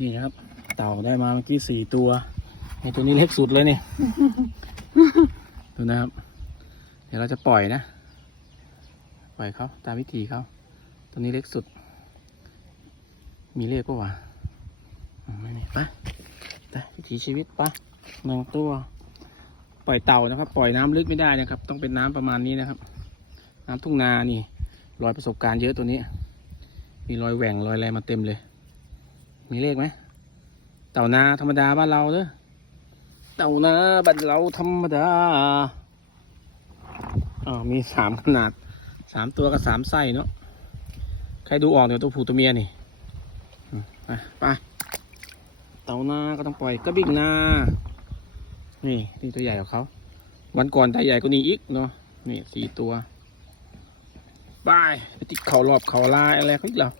นี่นะครับ เต่าได้มาเมื่อกี้สี่ตัวไอตัวนี้เล็กสุดเลยนี่ ดูนะครับ เดี๋ยวเราจะปล่อยนะ ปล่อยเขาตามวิธีเขา ตัวนี้เล็กสุด มีเลขก็วะอืมไม่มีไปไปวิถีชีวิตไปะหนึ่งตัว ปล่อยเต่านะครับ ปล่อยน้ำลึกไม่ได้นะครับ ต้องเป็นน้ำประมาณนี้นะครับ น้ำทุ่งนานี่ รอยประสบการณ์เยอะตัวนี้ มีรอยแหว่งรอยอะไรมาเต็มเลย มีเลขไหมเต่านาธรรมดาบ้านเราเด้อเต่านาบ้านเราธรรมดาอ๋อมีสามขนาดสามตัวกับสามไส้เนาะใครดูออกเดี๋ยวตัวผู้ตัวเมียนี่ไปไปเต่านาก็ต้องปล่อยกระบิ่งนา นี่นี่ตัวใหญ่กว่าเขา วันก่อนตัวใหญ่กว่านี้อีกเนาะนี่สี่ตัวบายไปติดเขารอบเขาลายอะไรเขาอีกแล้ว